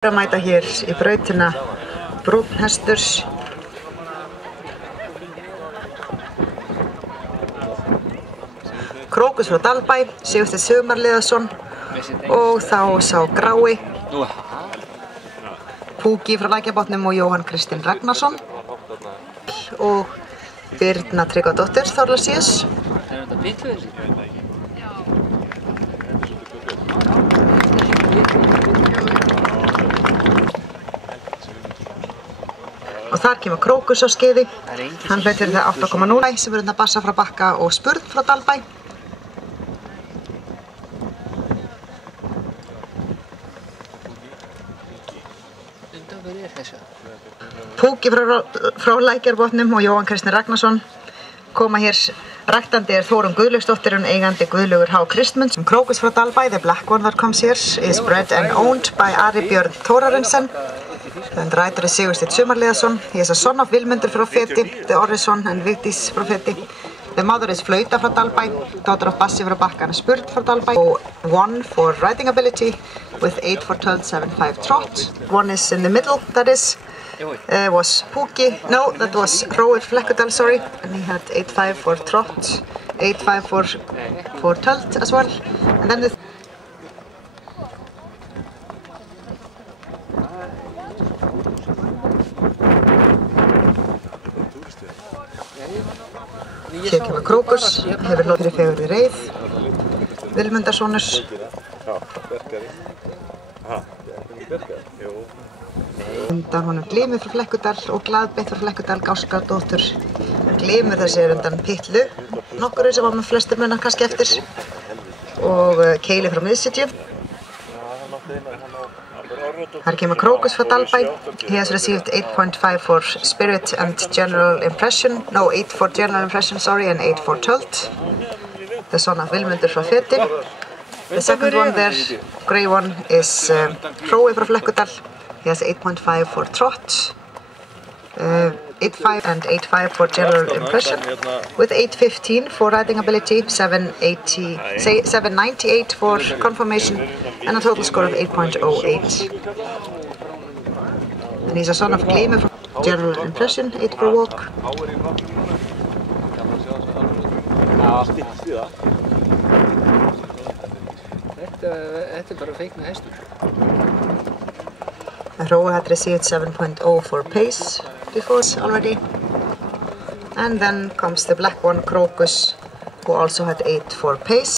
Að mæta hér í brautina brúnn hestur Krókus frá Dalbæ, Sigursteinn Sumarliðason og þá sá grái Púki frá Lækjarbotnum og Jóhann Kristinn Ragnarsson og Birna Tryggvadóttir Þorláksíus. Og þar kemur Krókus á skeiði. Hann hlaut fyrir það 8,0 sem er bassa frá Bakka og spurn frá Dalbæ. Púki frá Lækjarbotnum og Jóhann Kristinn Ragnarsson koma hér. Ræktandi er Þórunn Guðlaugsdóttir og eigandi Guðlaugur H. Kristmunds. Krókus frá Dalbæ, the black one that comes here, is bred and owned by Ari Björn Þórarinsson. And the writer is Sigursteinn Sumarliðason. He is a son of Vilmundur frá Feti, the Orrison and Vigdís frá Feti. The mother is Flauta frá Dalbæ, daughter of Bassi frá Bakka and Spurn frá Dalbæ. 1 for riding ability with 8 for tölt, 7-5 trot. 1 is in the middle, that is. Was Púki, no, that was Hrói Flekkudal, sorry. And he had 8-5 for trot, 8-5 for tölt as well. And then the hér kemur Krókus, hefur hlotið fyrir fegurri reið, Vilmundarsonurs. Undan honum Glymur frá Flekkudal og Glaðbeitt frá Flekkudal, Gáskadóttur. Glymur þessi er undan Pitlu, nokkru sem var með flestir munna kannski eftir. Og Keili frá Miðsitju. Her kemur Krókus frá Dalbæ. He has received 8.5 for spirit and general impression. No, 8 for general impression, sorry, and 8 for tölt. The son of Vilmundur frá Feti. The second one there, grey one, is Hrói frá Flekkudal. He has 8.5 for trot, 8.5 and 8.5 for general impression, with 8.15 for riding ability, 7.98 for conformation, and a total score of 8.08. And he's a son of Glymur from general impression, 8 for walk. Þetta bara feikna hestur. Hrói had received 7.0 for pace before already. And then comes the black one, Krókus, who also had 8 for pace.